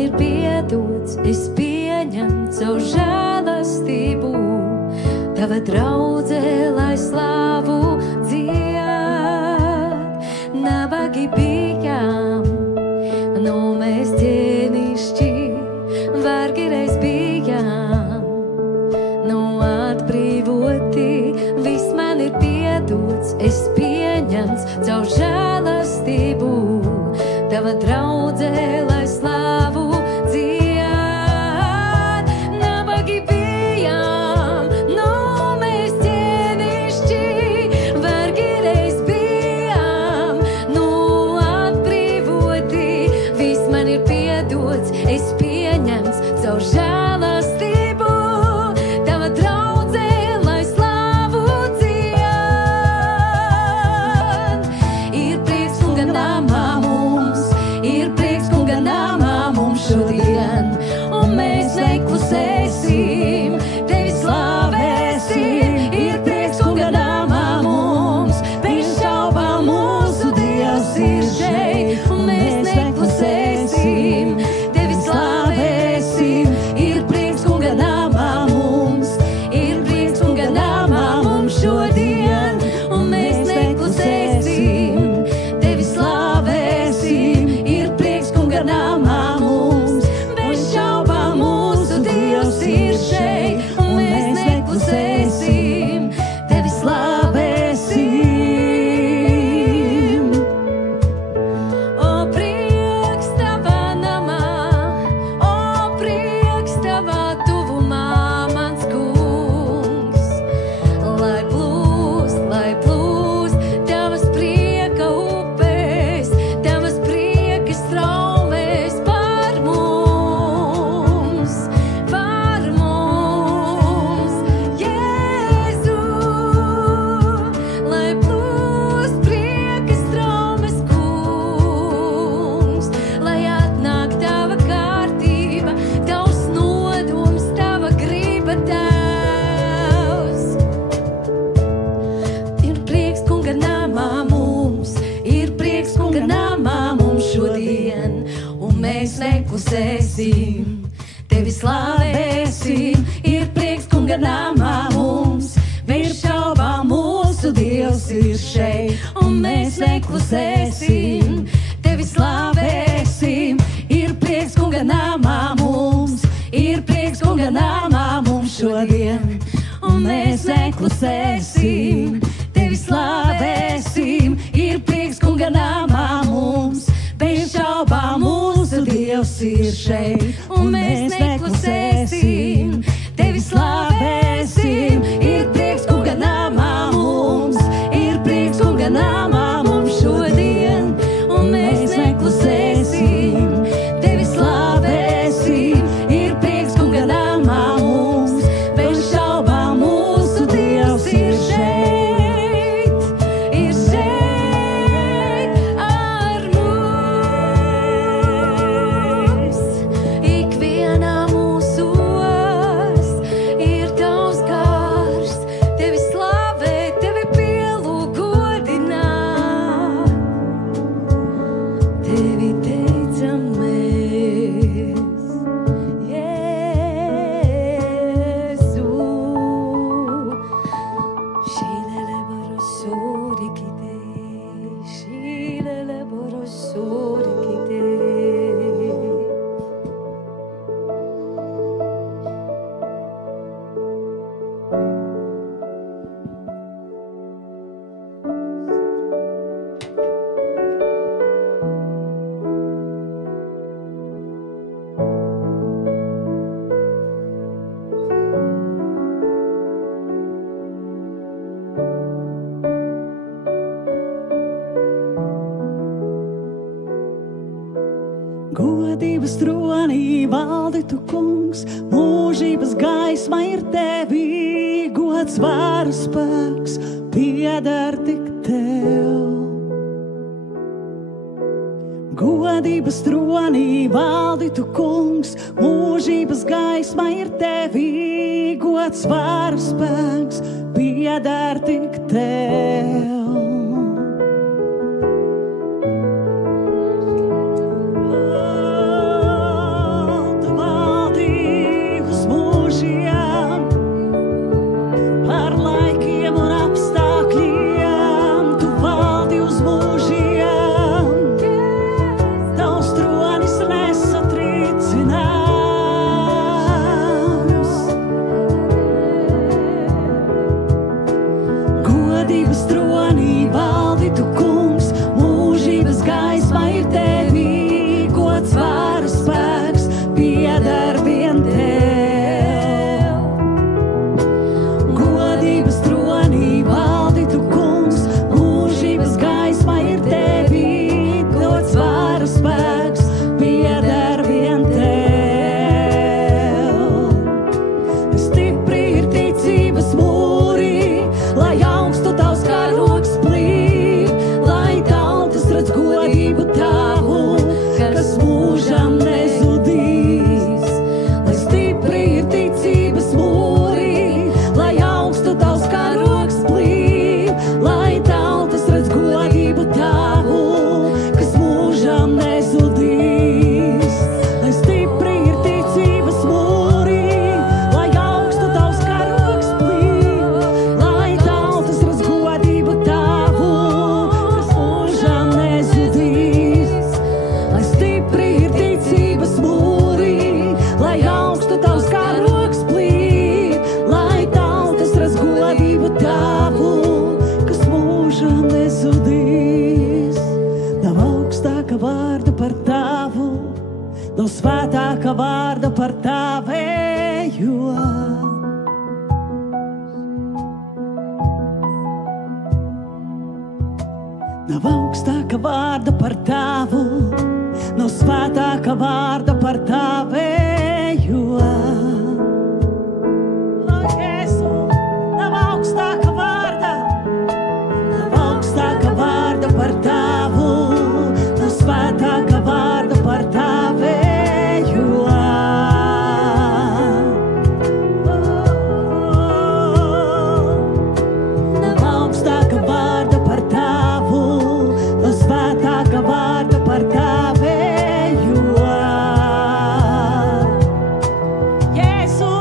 ir piedots, es pieņemu caur žēlastību. Tava draudze, lai slāvu dzied, nabagi bijām, nu mēs ķēnišķi, vargi reiz bijām, nu atbrīvoti, viss man ir piedots, es pieņemts caur žēlastību. Tava draudze, lai slāvu dzied, nabagi bijām, nu mēs ķēnišķi, vargi reiz bijām, nu atbrīvoti, viss man ir piedots, es pieņemts caur žēlastību. Tava draudze, lai slāvu dzied, ir prieks un ganāmā mums, ir prieks un ganāmā mums šodien, un mēs neklusēsim, tevi slavēsim, ir prieks un ganāmā mums, bez šaubām mūsu Dievs ir šeit, un mēs neklusēsim, tevi slavēsim, ir prieks un ganāmā mums, ir prieks un ganāmā mums šodien, un mēs neklusēsim, tevi slavēsim, ir prieks un ganāmā mums, bez šaubām mūsu Dievs ir šeit, un mēs neklusēsim, tevi slavēsim. O prieks tavā namā, o prieks tavā tuvumā, mans kungs, lai plūst tavas prieka upes, tavas prieka straumēs par mums, Jēzu, lai plūst prieka straumes, kungs, lai atnāk tava kārtība, tavs nodoms, tava griba, Tēvs. Ir prieks un ganāmā mums, ir prieks un ganāmā mums šodien, un mēs neklusēsim, tevi slavēsim, ir prieks un ganāmā mums, bez šaubām mūsu Dievs ir šeit, un mēs neklusēsim, tevi slavēsim, ir prieks un ganāmā mums, ir prieks un ganāmā mums šodien, un mēs neklusēsim, tevi slavēsim, ir prieks un ganāmā mums, bez šaubām mūsu Dievs ir šeit, un mēs neklusēsim, tevi slavēsim, ir prieks un ganāmā mums, ir prieks un ganāmā mums šodien, un mēs neklusēsim, tevi slavēsim, ir prieks un ganāmā mums, bez šaubām mūsu Dievs ir šeit ar mums. Ikvienā mūsos ir tavs gars, tevi slavēt, tevi pielūgodināt, tevi teicam mēs, Jēzu. Šīlele borosuri kite, šīlele borosuri kite. Godības tronī valdi tu, kungs, mūžības gaisma ir tevī, gods, varas, spēks pieder tik tev. Godības tronī valdi tu, kungs, mūžības gaisma ir tevī, gods, varas, spēks pieder tik tev. no svētāka vārda par tavējo. Nav augstāka vārda par tavu, no svētāka vārda par tavējo. O, Jēzu, nav augstāka vārda par tavu, no svētāka vārda par tavējo. Nav augstāka vārda par tavu, no svētāka vārda par tavējo. Jēzu,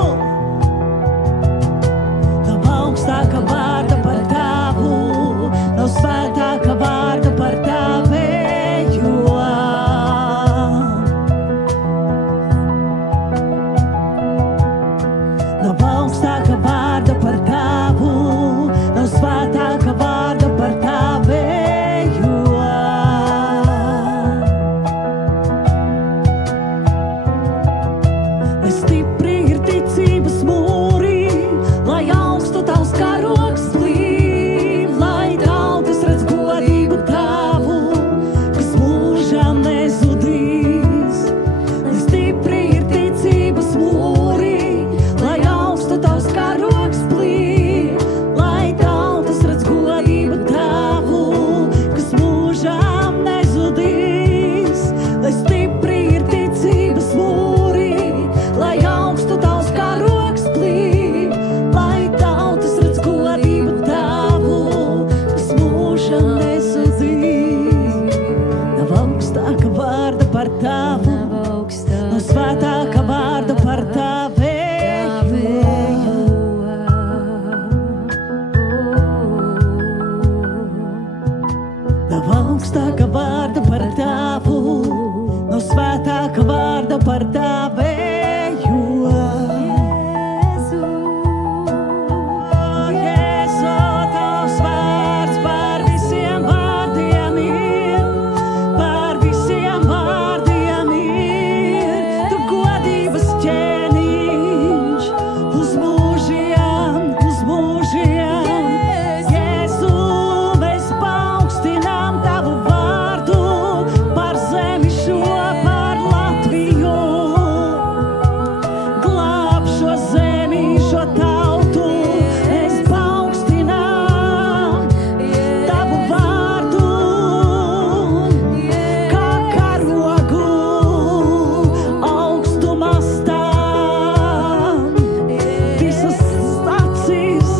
nav augstāka vārda par tavu, no svētāka vārda par tavējo. Nav augstāka vārda par tavu, no svētāka vārda par tavējo. Lai stipri ir ticības mūri, lai augstu tavs karogs plīv, lai tautas redz godību tavu, kas mūžām nezudīs. Lai stipri ir ticības mūri, lai augstu tavs karogs plīv, lai tautas redz godību tavu, kas mūžām nezudīs. Lai stipri ir ticības mūri, lai augstu tavs karogs plīv, lai tautas redz godību tavu, kas mūžam nezudīs. Nav augstāka vārda par tavu, no svētāka vārda par tavējo. Nav augstāka vārda par tavu, no svētāka vārda par tavējo. Jēzu, tavs vārds par visiem vārdiem ir, par visiem vārdiem ir. Tu godības ķēniņš uz mūžiem, uz mūžiem. Jēzu, mēs paaugstinām tavu vārdu par zemi šo, par Latviju. Glāb šo zemi, šo tautu, mēs paaugstinām tavu vārdu, kā karogu augstumā stāv. Visas acis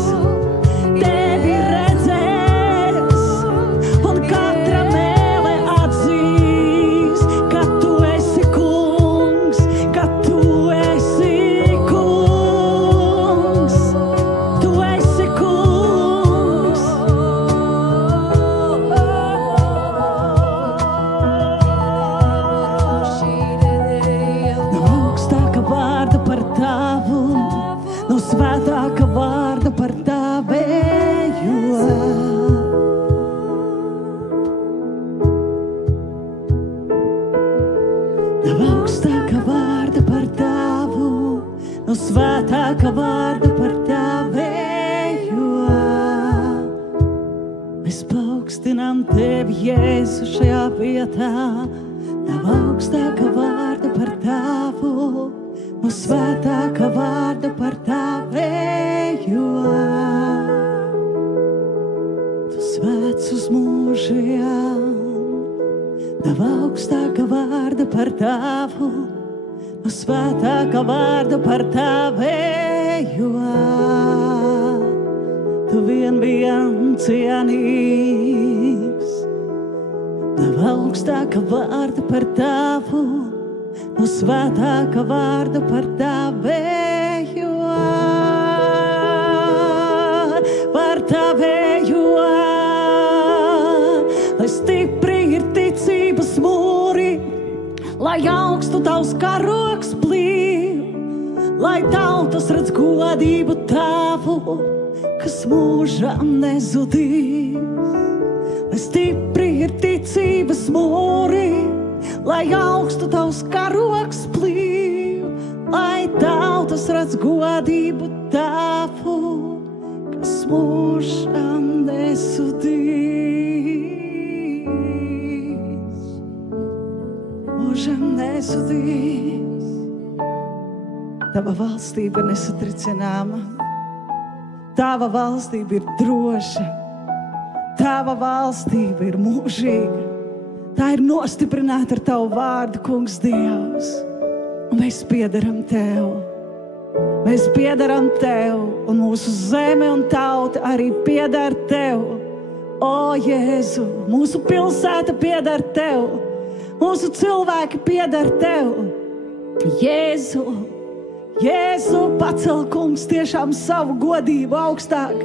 tevi redzēs, un katra mēle atzīs, ka tu esi kungs, ka tu esi kungs, tu esi kungs. Nav augstāka vārda par tavu, no svētāka vārda par tavējo. Nav augstāka vārda par tavu, no svētāka vārda par tavējo. Mēs paaugstinām tevi, Jēzu, šajā vietā. Nav augstāka vārda par tavu, no svētāka vārda par tavējo. Tu svēts uz mūžiem. Nav augstāka vārda par tavu, no svētāka vārda par tavējo. Tu vien cienīgs. Nav augstāka vārda par tavu, no svētāka vārda par tavējo. Par tavējo. Lai stipri ir ticības mūri, lai augstu tavs karogs plīv, lai tautas redz godību tavu, kas mūžam nezudīs. Lai stipri ir ticības mūri, lai augstu tavs karoks plīv, lai tautas redz godību tavu, kas mūžam nesudīs. Mūžam nesudīs. Tava valstība ir nesatricināma. Tava valstība ir droša. Tava valstība ir mūžīga. Tā ir nostiprināta ar tavu vārdu, kungs Dievs. Un mēs piederam tev. Mēs piederam tev, un mūsu zeme un tauta arī pieder tev. O, Jēzu, mūsu pilsēta pieder tev. Mūsu cilvēki pieder tev. Jēzu, Jēzu, pacel, kungs, tiešām savu godību augstāk.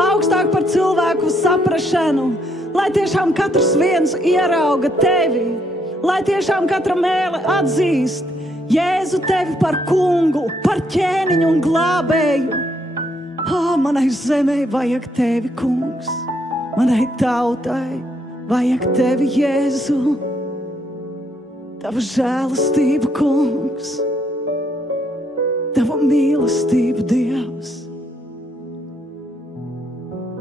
Augstāk par cilvēku saprašanu. Lai tiešām katrs viens ierauga tevi. Lai tiešām katra mēle atzīst Jēzu tevi par kungu, par ķēniņu un glābēju. Manai zemei vajag tevi, kungs. Manai tautai vajag tevi, Jēzu. Tava žēlastība, kungs. Tava mīlestība, Dievs.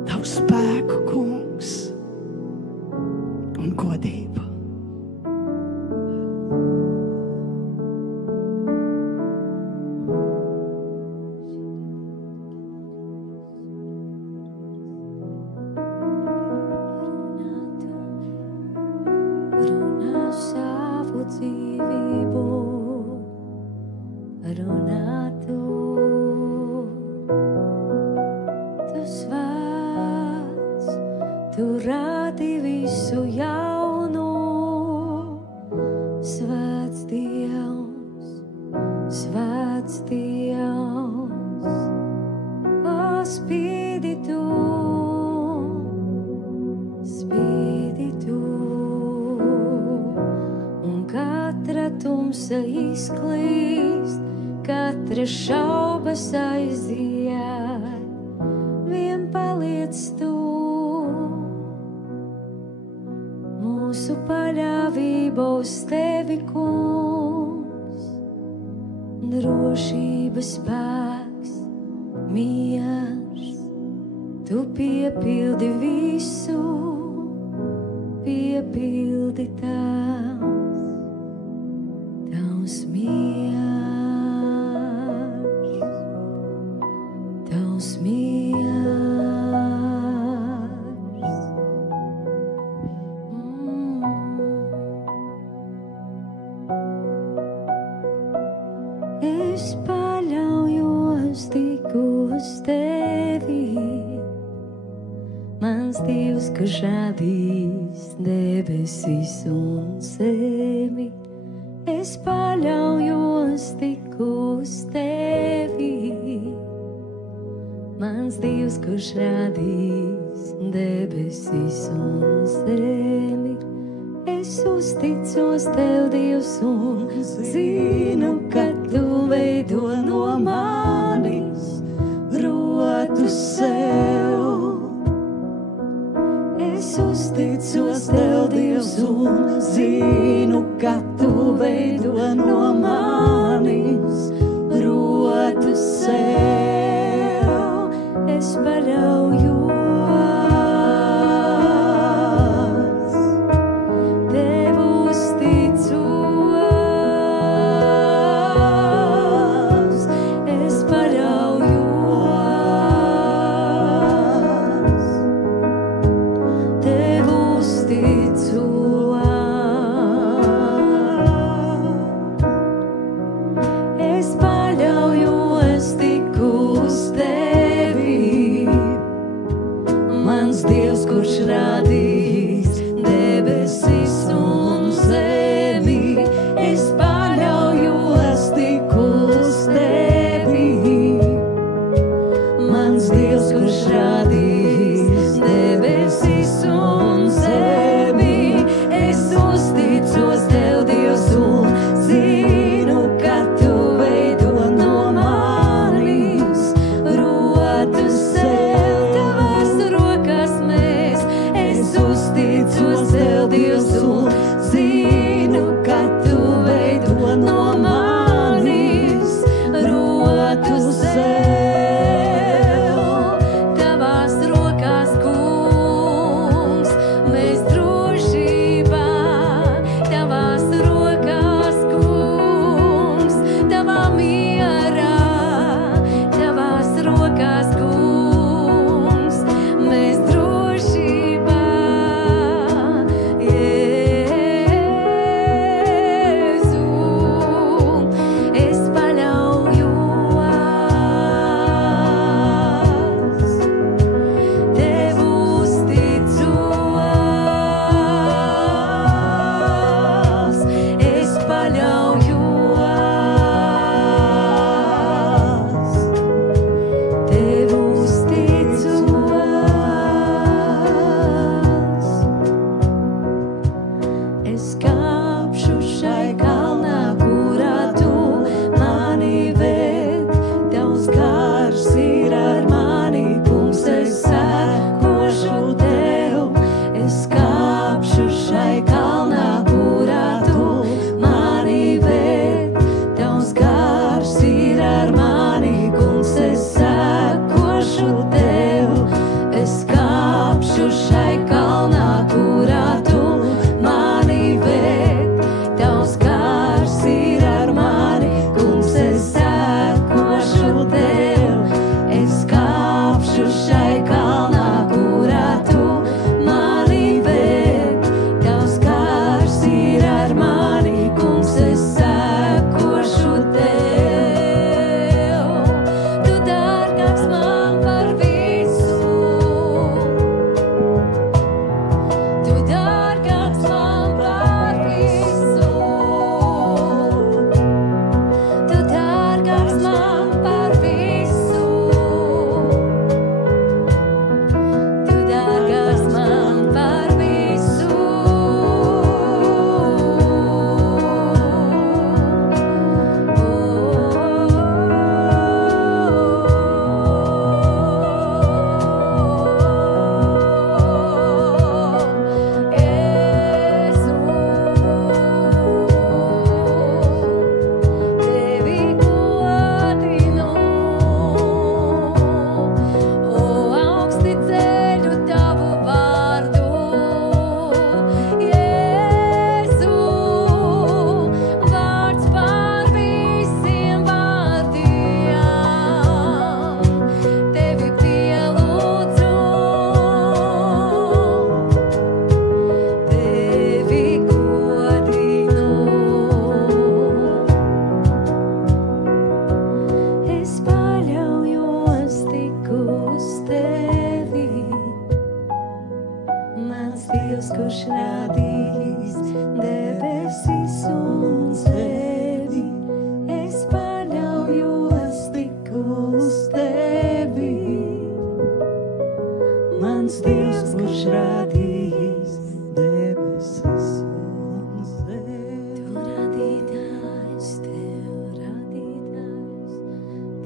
Tavu spēku, kungs. Un godību. Runā savu dzīvību, runā tu svēts, tu rādi visu jaunu. Svēts Dievs, svēts Dievs, spīdi tu, spīdi tu, un katra tumsa izklīst, katra šaubas aiziet, vien paliec tu. Mūsu paļāvība uz tevi, kungs, drošības spēks, miers, tu piepildi visu, piepildi tavs miers, tavs miers. Es paļaujos tik uz tevi, mans Dievs, kurš radījis debesis un zemi. Es paļaujos tik uz tevi, mans Dievs, kurš radījis debesis un zemi. Es uzticos tev, Dievs, un zinu, ka tu veido no manis rotu sev. Es uzticos tev, Dievs, un zinu, ka tu veido no manis rotu sev. Es paļaujos. Dievs, un zinu, ka Mans Dievs, kurš radījis debesis un zemi, es paļaujos tik uz tevi. Mans Dievs, kurš radījis debesis un zemi. Tu radītājs,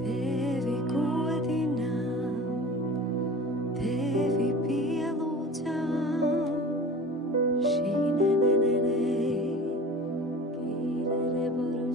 tevi godinām, tevi pielūdzam. Šī ne, kīre boru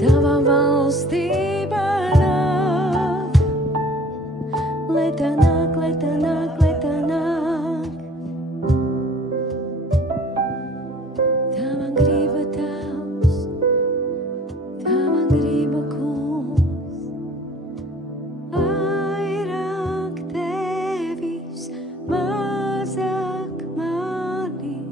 Tava valstība nāk, lai tā nāk, lai tā nāk, lai tā nāk. Tava griba Tavs, Tava griba Kungs, vairāk Tevis, mazāk manis.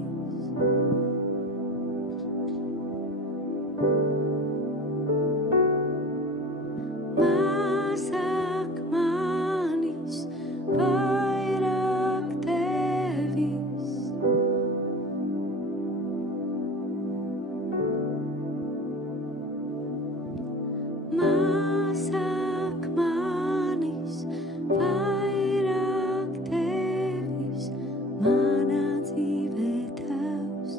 Mazāk manis, vairāk Tevis. Mazāk manis, vairāk Tevis. Manā dzīvē Tavs,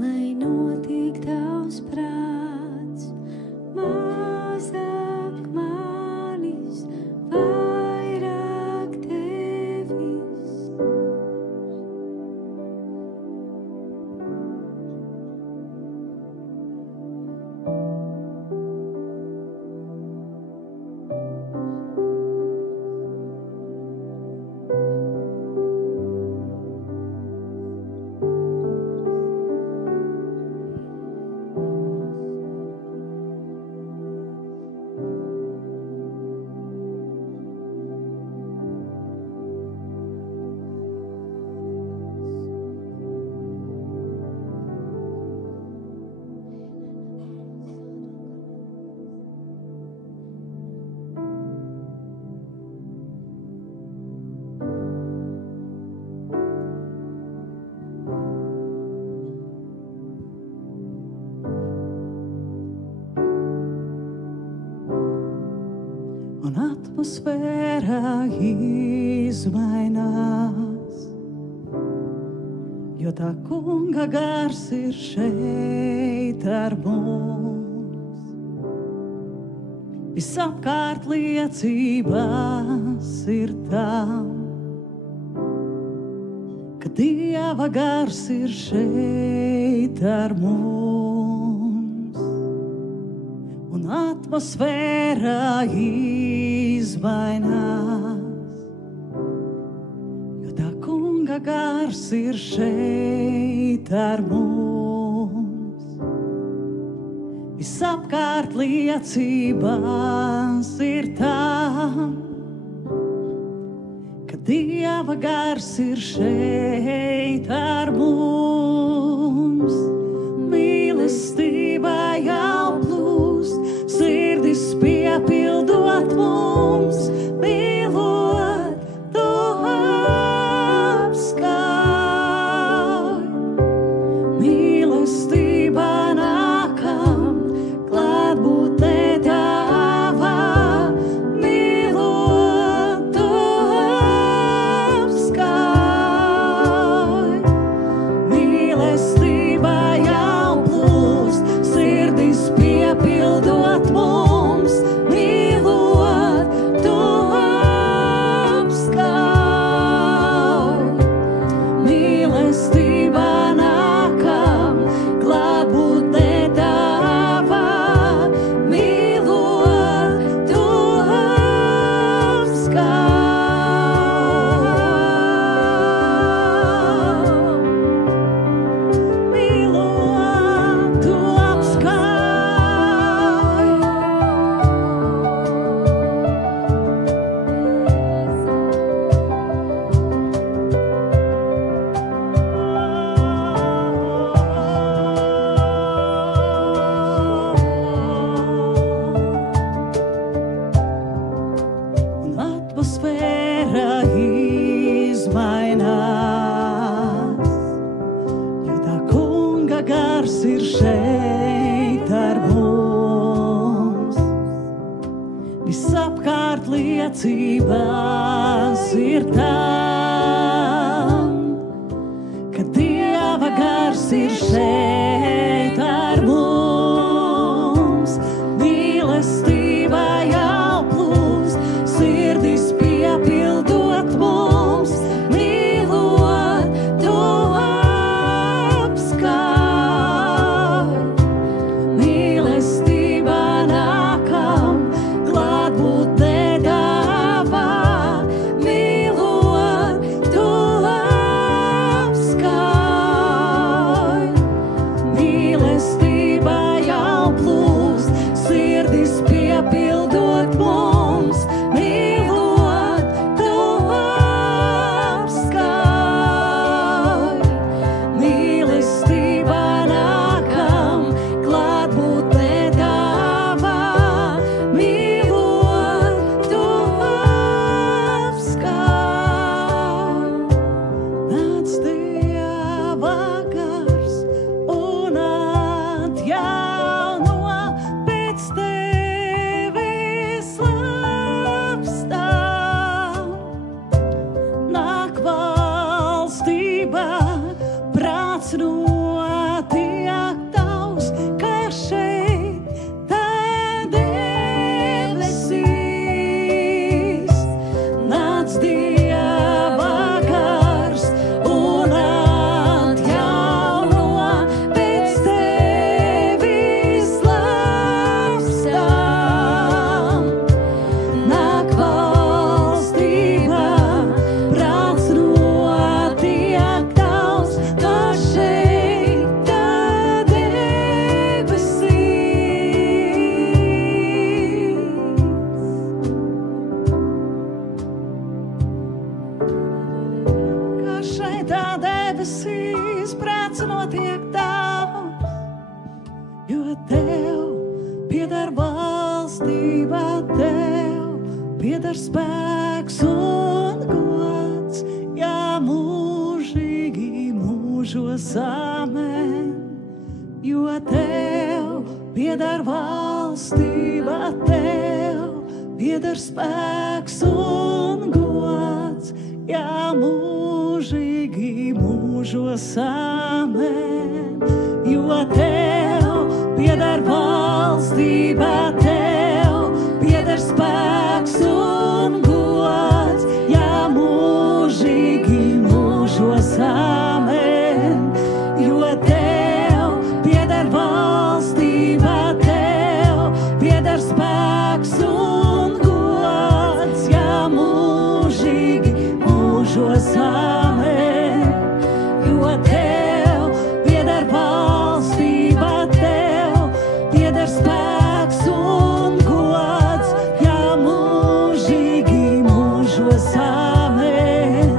lai notiek Tavs prāts. Mazāk manis, vairāk Tevis. Un atmosfēra izmainās, jo tā Kunga gars ir šeit ar mums. Visapkārt liecībās ir tam, ka Dieva gars ir šeit ar mums. Un atmosfēra izmainās, jo tā Kunga gars ir šeit ar mums. Visapkārt liecībās ir tam, ka Dieva gars ir šeit ar mums. Mīlestība jau plūst, sirdis piepildot mums, mīlot Tu apskauj. Mīlestība nākam, klātbūtnē Tavā, mīlot Tu apskauj. Mīlestība jau plūst, sirdis piepildot mums, mīlot Tu apskauj. Mīlestība nākam, klātbūtnē Tavā, mīlot Tu apskauj. Mīlot Tu Un atmosfēra izmainās, jo tā Kunga gars ir šeit ar mums. Visapkārt liecībās ir tam, ka Dieva gars ir šeit ar mums. Mīlestība jau plūst, sirdis piepildot mums, mīlot Tu apskauj. Mīlestība pieder valstība tev, pieder spēks un gods, jā, mūžīgi mūžos amen. Jo tev pieder valstība tev, pieder spēks un gods, jā, mūžīgi mūžos amen. Jo tev pieder valstība tev, pieder spēks un gods, jā, mūžīgi mūžos amen. Jo tev pieder valstība tev, pieder spēks un gods, jā, mūžīgi mūžos amen. Jo tev pieder valstība tev, pieder spēks un gods, jā, mūžīgi mūžos amen.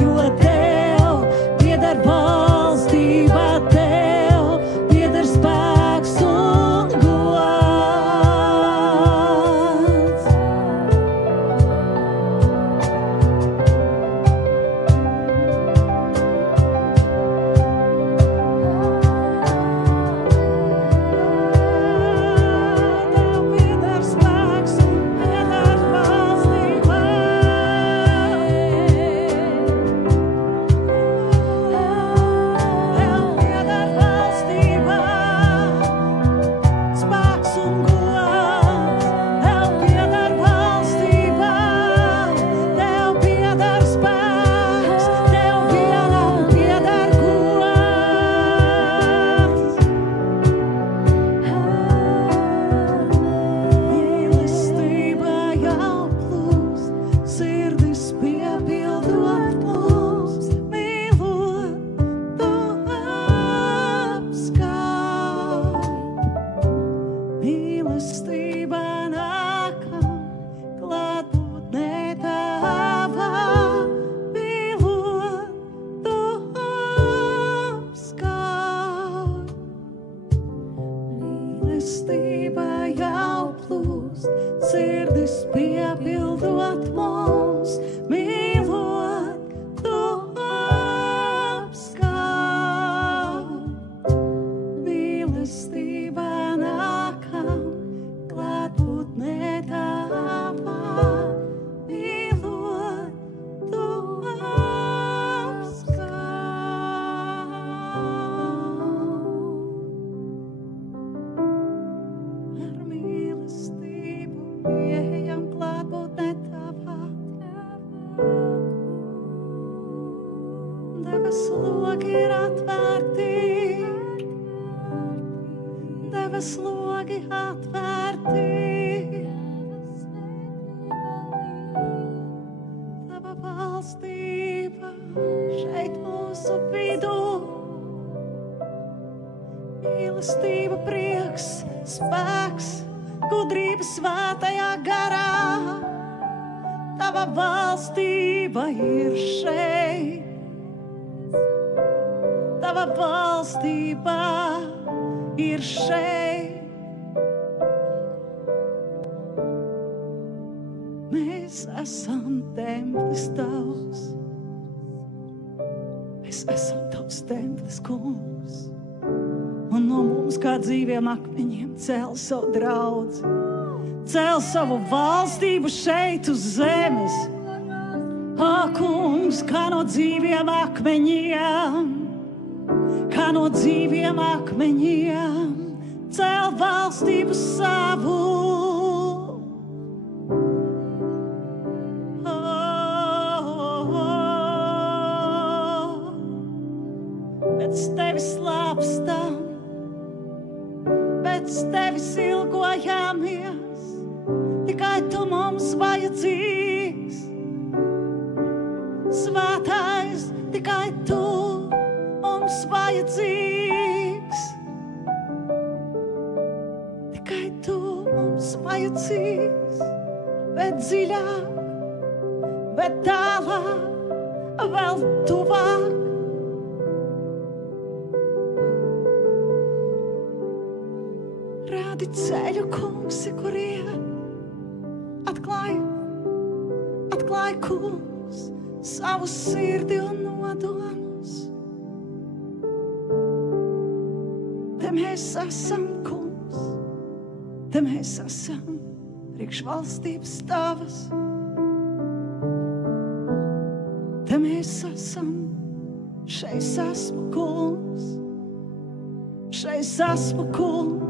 Jo tev pieder valstība tev, pieder spēks un gods. Tev pieder spēks un pieder valstība. Tev pieder valstība, spēks un gods. Tev pieder valstība, tev pieder spēks, tev vienam pieder gods. Mīlestība jau plūst, sirdis piepildot mums, mīlot, tu apskauj. Mīlestība nākam, klātbūtnē tavā, mīlot, tu apskauj. Mīlestība jau plūst, sirdis piepildot mums, mīlot, tu apskauj. Mīlestība nākam, klātbūtnē tavā, mīlot, tu apskauj. Ar mīlestību ejam klātbūtnē tavā. Debesu logi ir atvērti, debesu logi atvērti. Tava valstība šeit mūsu vidū. Mīlestība, prieks, spēks, gudrība svētajā garā. Tava valstība ir šeit. Tava valstība ir šeit. Mēs esam templis tavs. Mēs esam tavs templis, kungs. Un no mums kā dzīviem akmeņiem cēl savu draudzi. Cēl savu valstību šeit uz zemes. Kungs, kā no dzīviem akmeņiem, kā no dzīviem akmeņiem, cēl valstību savu. Pēc tevis slāpstam, pēc tevis ilgojamies, tikai tu mums vajadzīgs. Svētais, tikai tu mums vajadzīgs. Tikai tu mums vajadzīgs, bet dziļāk, bet tālāk, vēl tuvāk. Rādi rādi ceļu, kungs, kurien atklāj, kungs, savu sirdi un nodomus. Te mēs esam, kungs, te mēs esam priekš valstības tavas. Te mēs esam, šeit esmu, kungs, šeit esmu, kungs.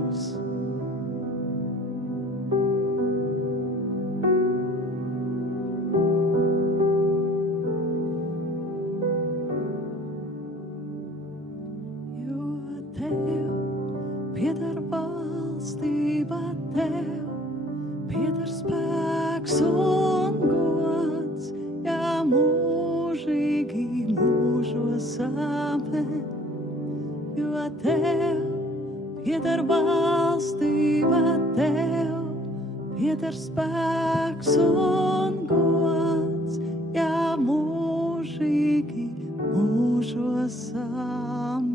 Spēks un gods, jā, mūžīgi, mūžos, amen.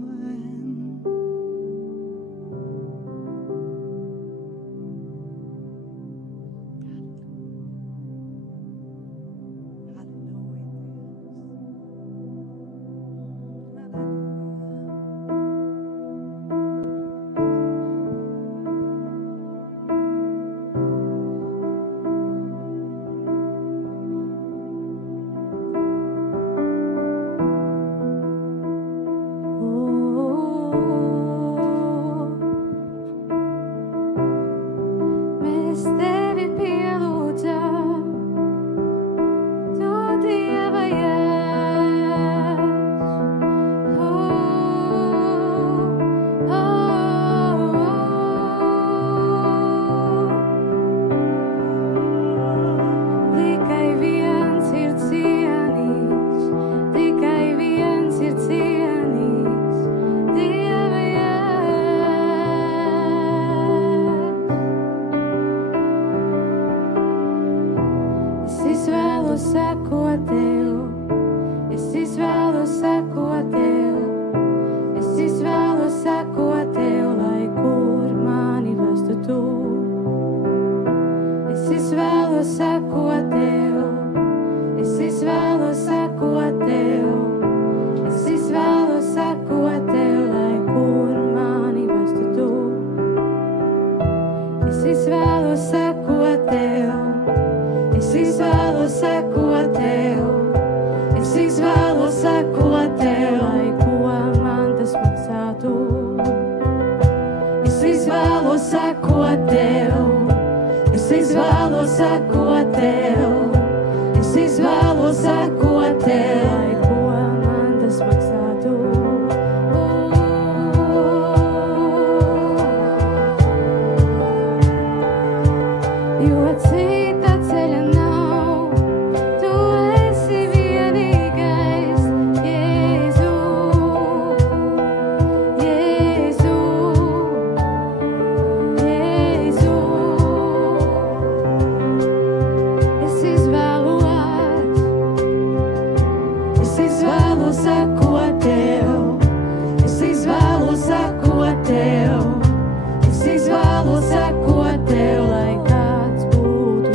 Es izvēlos sekot tev, lai kāds būtu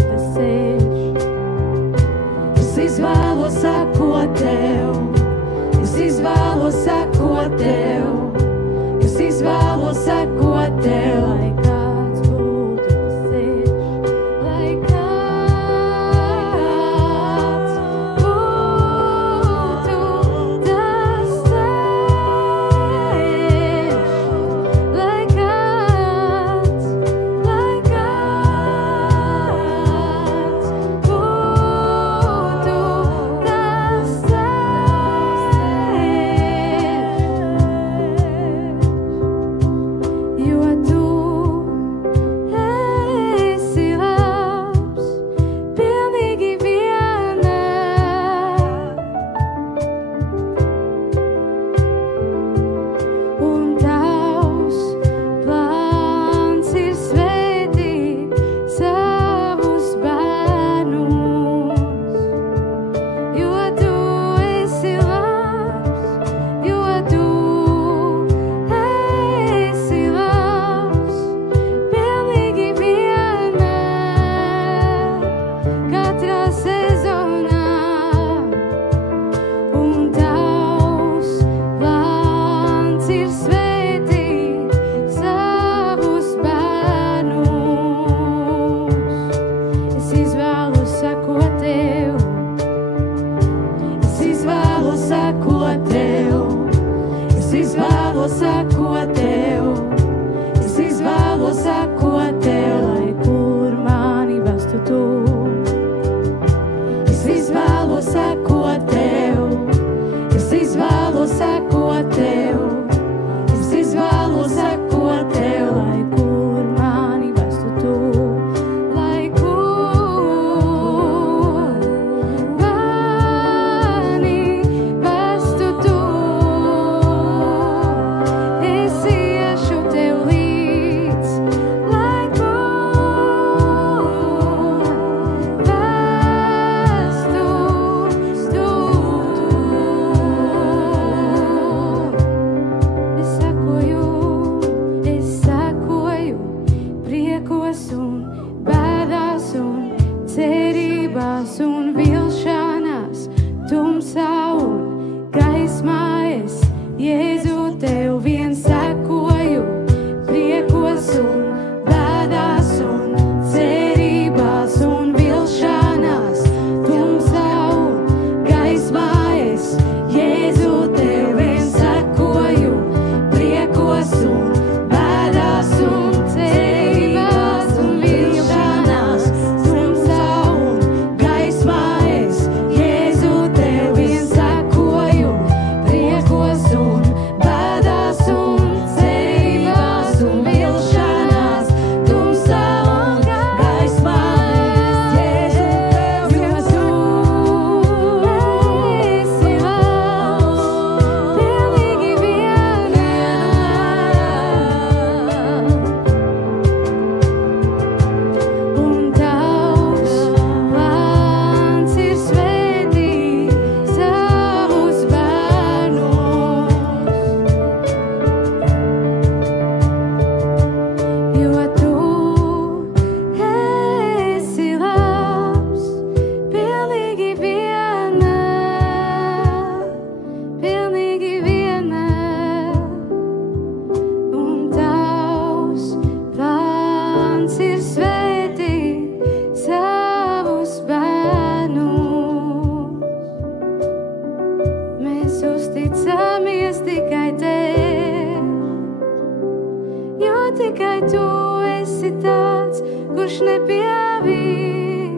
kurš nepievīd.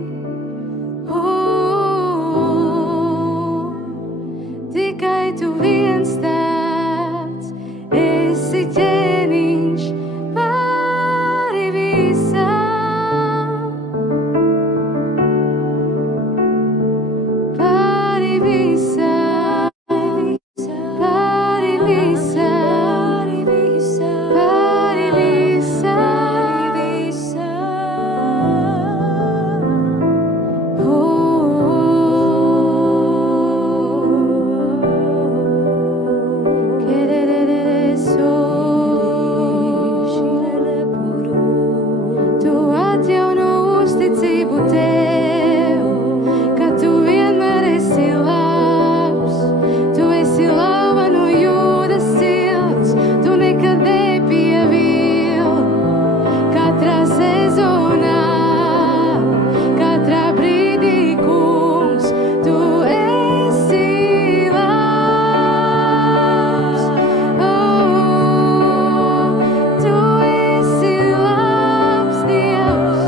Tikai tu viens tāds, esi ķēniņš pāri visam. Pāri visam, pāri visam, pāri visam. Tu atjauno uzticību tev, ka tu vienmēr esi labs. Tu esi laba no Jūdas cilts, tu nekad nepievīl. Katrā sezonā, katrā brīdī, kungs, tu esi labs. Tu esi labs Dievs,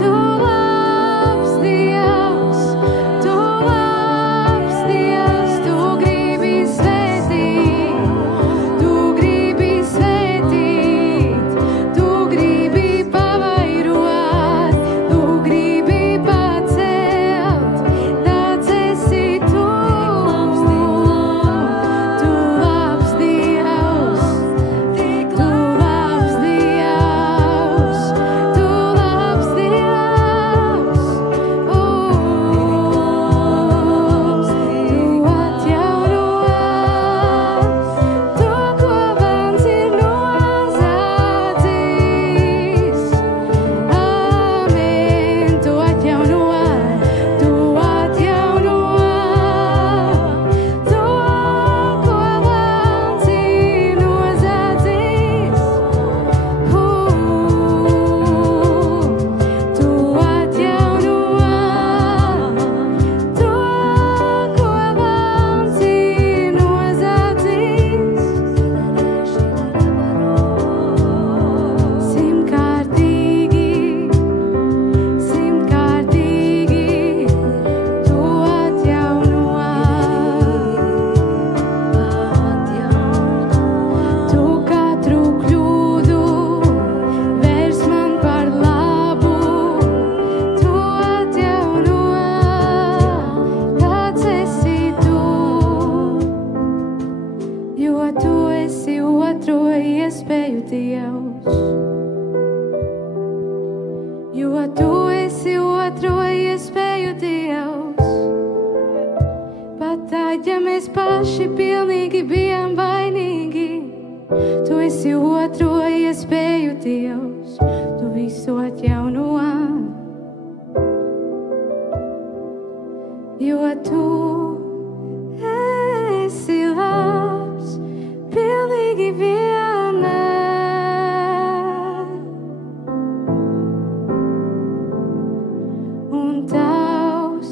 tu labs Dievs, tu labs Dievs, tu gribi svētīt, tu gribi svētīt, tu gribi pavairot, tu gribi pacelt, tāds esi tu. Tu labs Dievs, tu labs Dievs, tu labs Dievs. Tu atjauno to, ko velns ir nozadzis. Āmen. Tu atjauno to, ko velns ir nozadzis. Tu atjauno to, ko velns ir nozadzis. Simtkārtīgi, simtkārtīgi, tu atjauno. Tu katru kļūdu vērs man par labu. Tu atjauno, tāds esi tu. Jo tu esi otro iespēju Dievs. Jo tu esi otro iespēju Dievs. Pat tad, ja mēs paši pilnīgi bijām vainīgi, tu esi otro iespēju Dievs. Tu visu atjauno. Jo tu esi labs, pilnīgi vienmēr. Un tavs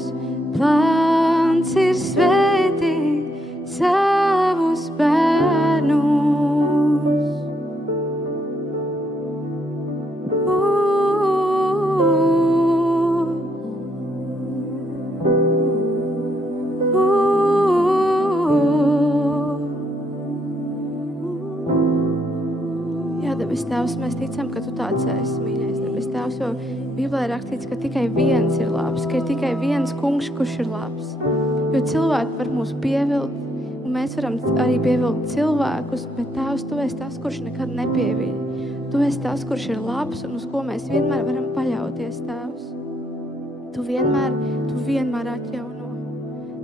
plāns ir svētīt savus bērnus. Jā, debes Tēvs, mēs ticam, ka tu tāds esi, mīļais debes Tēvs, jo Bībelē rakstīts, ka tikai viens ir labs, ka ir tikai viens kungs, kurš ir labs. Jo cilvēki var mūs pievilt, un mēs varam arī pievilkt cilvēkus, bet Tēvs, tu esi tas, kurš nekad nepieviļ. Tu esi tas, kurš ir labs, un uz ko mēs vienmēr varam paļauties, Tēvs. Tu vienmēr atjauno.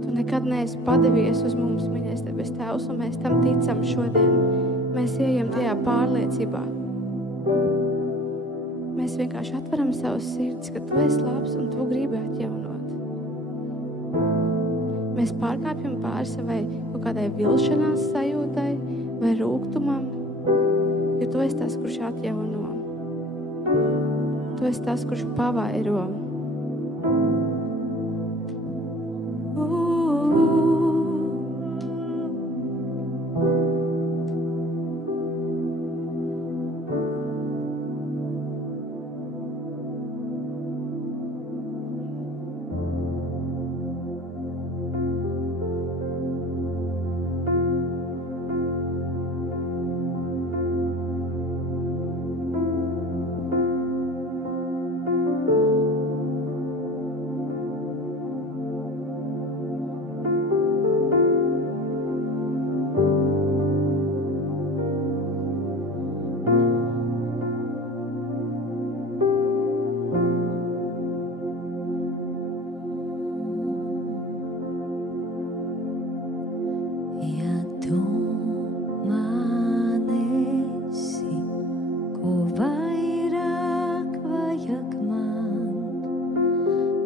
Tu nekad neesi padevies uz mums, mīļais debes Tēvs, un mēs tam ticam šodien. Mēs ejam tajā pārliecībā. Mēs vienkārši atveram savus sirds, ka tu esi labs un tu gribi atjaunot. Mēs pārkāpjam pāri savai kaut kādai vilšanās sajūtai vai rūgtumam, jo tu esi tas, kurš atjauno. Tu esi tas, kurš pavairo.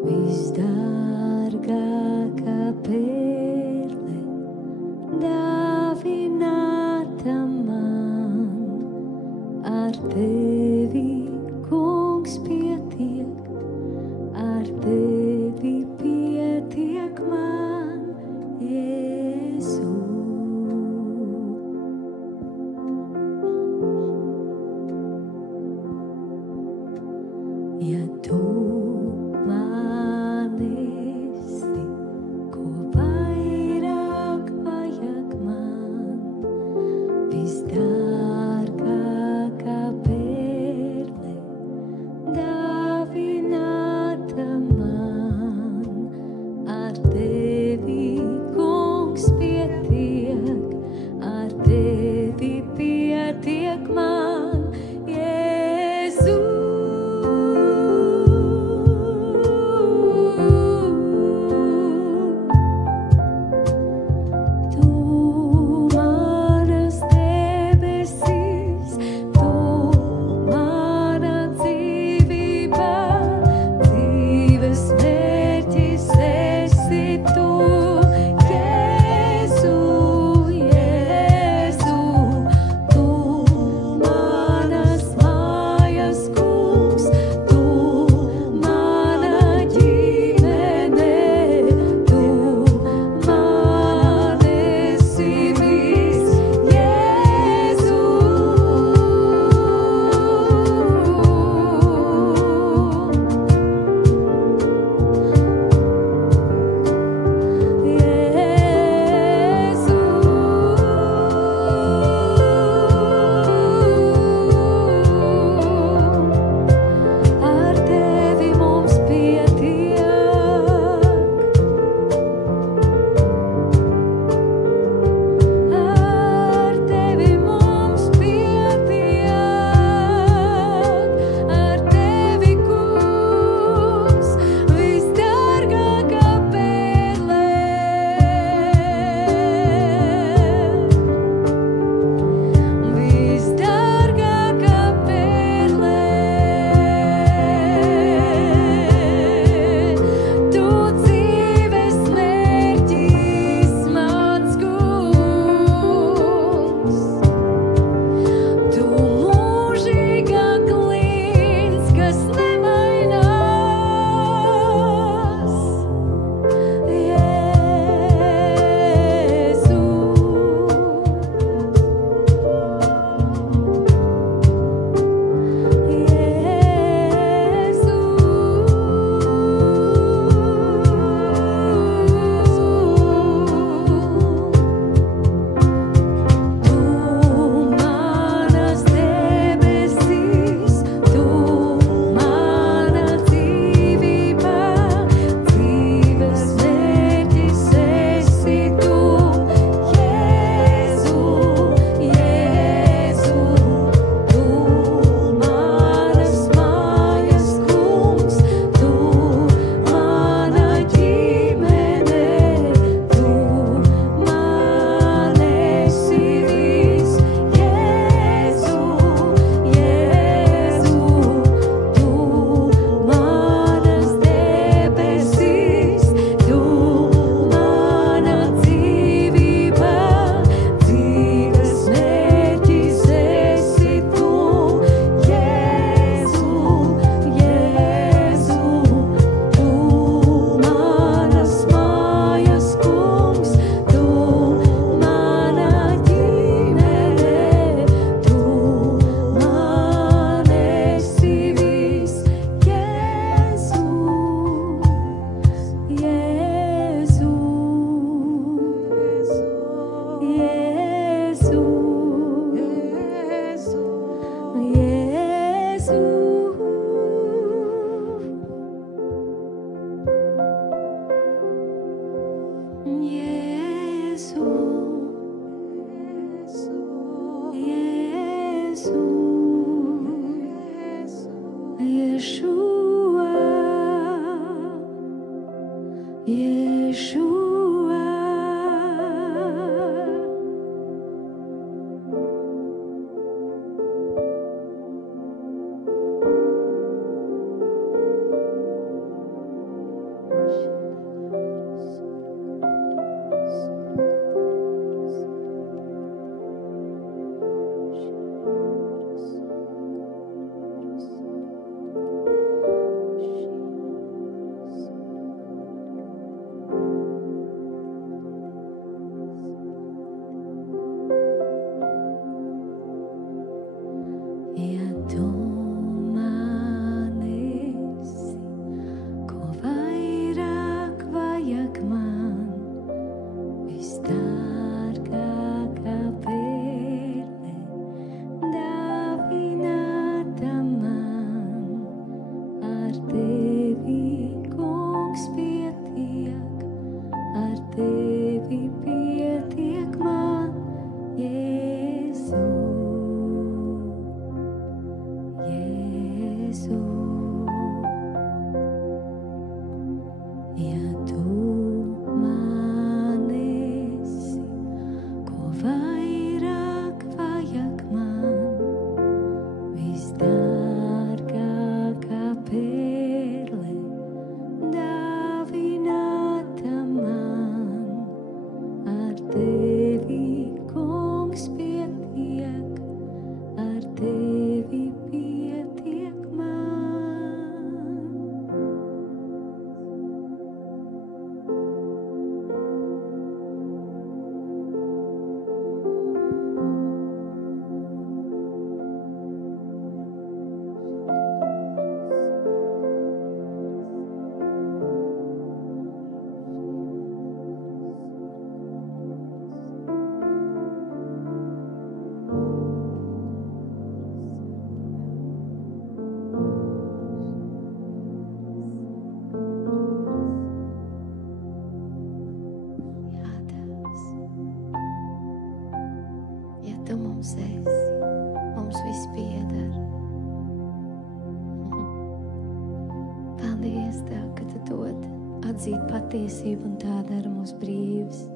visdārgākā perle, dāvināta man, ar tevi, kungs, pietiek, ar tevi pietiek man, Jēzu. Ja tu man esi, ko vairāk vajag man, visdārgākā perle, dāvināta man, ar tevi, kungs, pietiek, ar tevi pietiek man, Jēzu. Paldies Tev, ka Tu dod atzīt patiesību un tā dara mūs brīvs.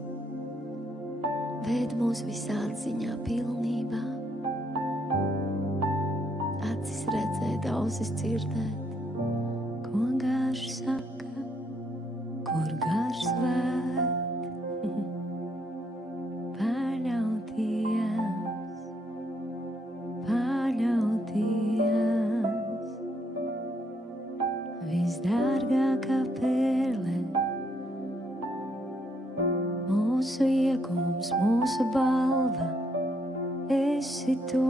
Vēd mūs visā ziņā pilnībā. Acis redzēt, ausis dzirdēt, ko garš saka, kur garš vēd. Visdārgākā perle, mūsu iegūms, mūsu balva, esi Tu,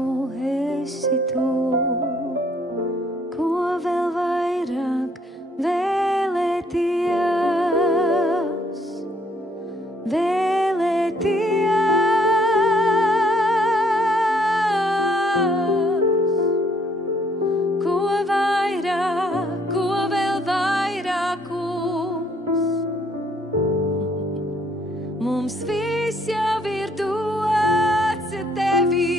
ko vēl vairāk vēlēties, mums viss jau ir dots Tevī,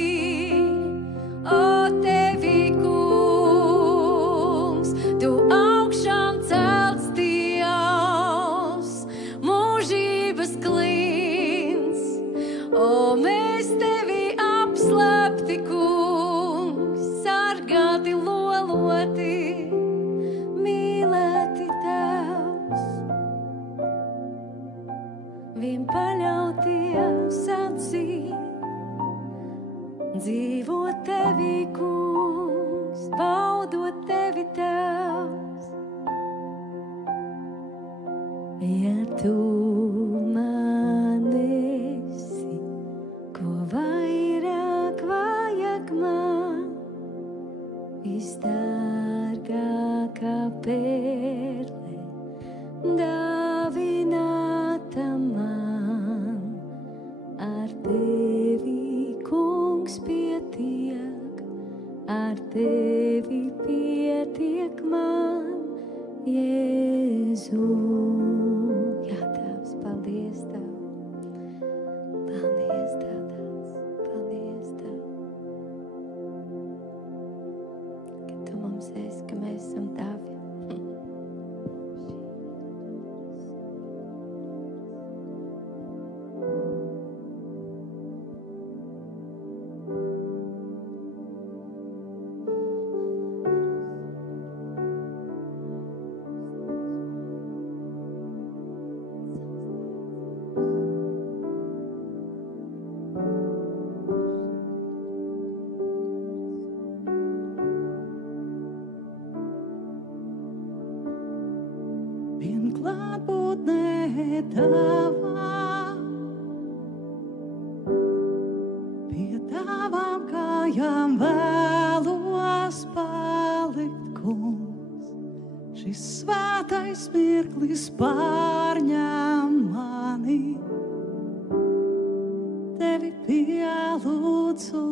Tevī, Kungs, Tu augšām celts Dievs, mūžības klīns, mēs Tevī apslēpti, Kungs, sargāti, loloti, mīlēti Tevs. Vien paļauties atzīt, dzīvot Tevī, Kungs, baudot Tevi Tevs. Ja Tu man esi, ko vairāk vajag man, visdārgākā perle, dāvināta man, ar Tevi, Kungs, pietiek, ar Tevi pietiek man, Jēzu. Jā, Tēvs, paldies Tev, paldies Tev, paldies Tev, ka Tu mums esi, ka mēs esam Tavi. Vien klātbūtnē Tavā, pie Tavām kājām vēlos palikt, Kungs. Šis svētais mirklis pārņem mani, Tevi pielūdzu.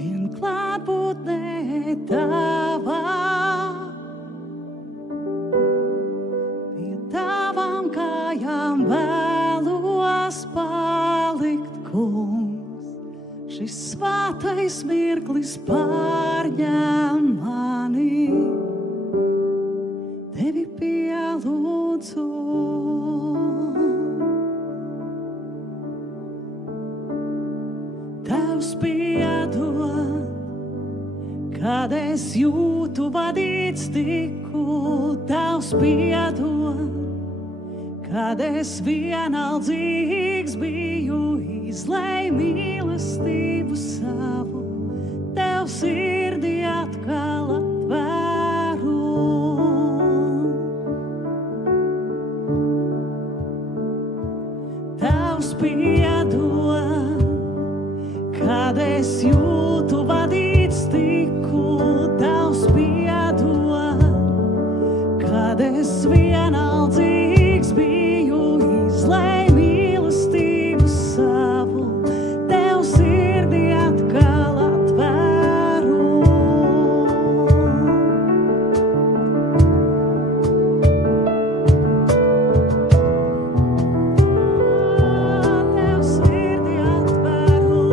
Vien klātbūtnē Tavā, pie Tavām kājām vēlos palikt, Kungs. Šis svētais mirklis pārņem mani, Tevi pielūdzu. Tevs piedod, kad es jūtu vadīts tiku, Tevs piedod, kad es vienaldzīgs biju, izlej mīlestību savu, Tev sirdī atkal atvēru. Tevs piedod, kad es jūtu vadīts tiku, Tevs piedod, kad es vienaldzīgs biju, izlej mīlestību savu, Tev sirdī atkal atvēru. Tev sirdī atvēru.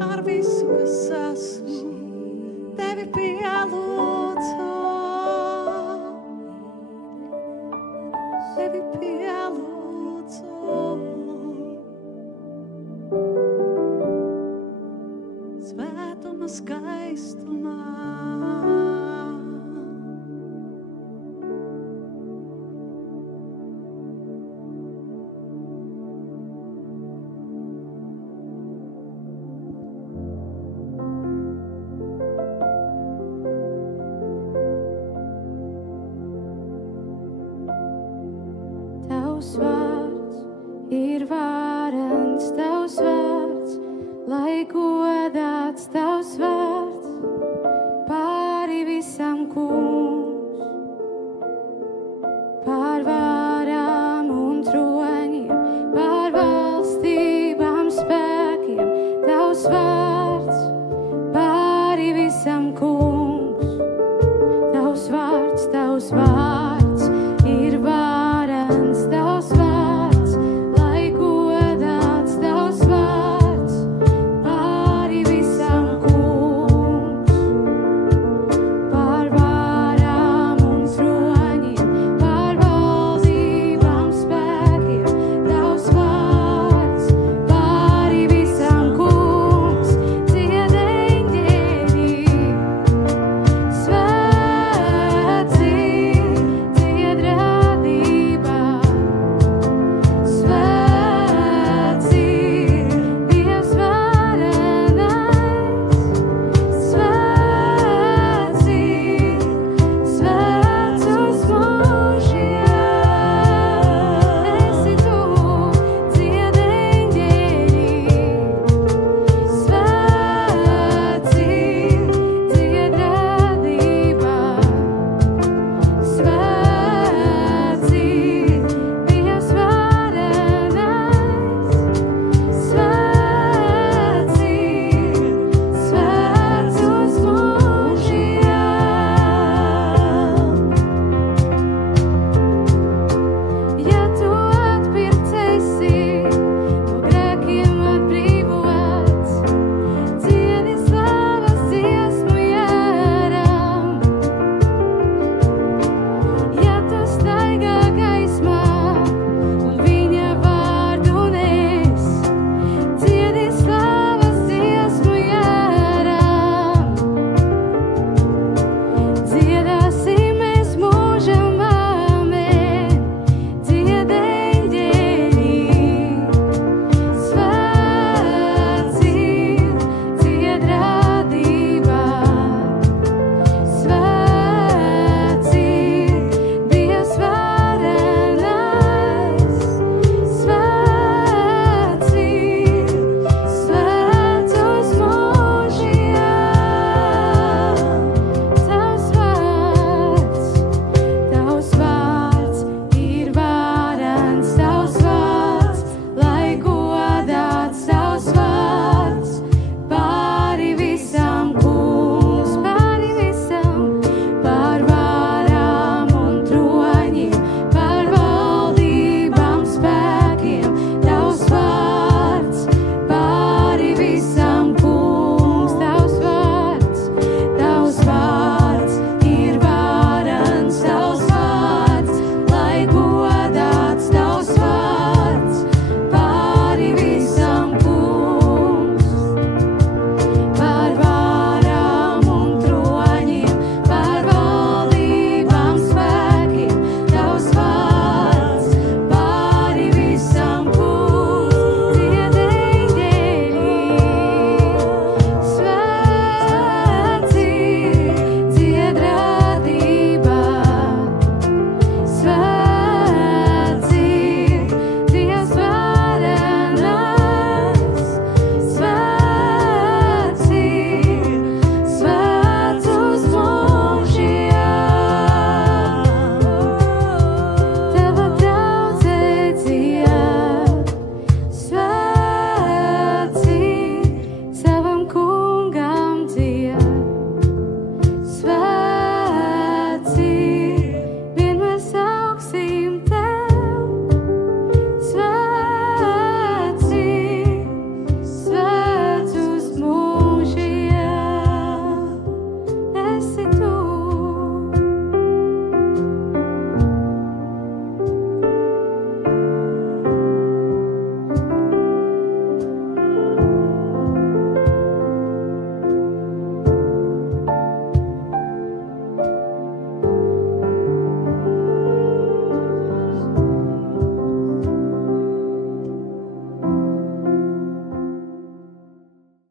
Ar visu, kas esmu, tevi pielūdzu.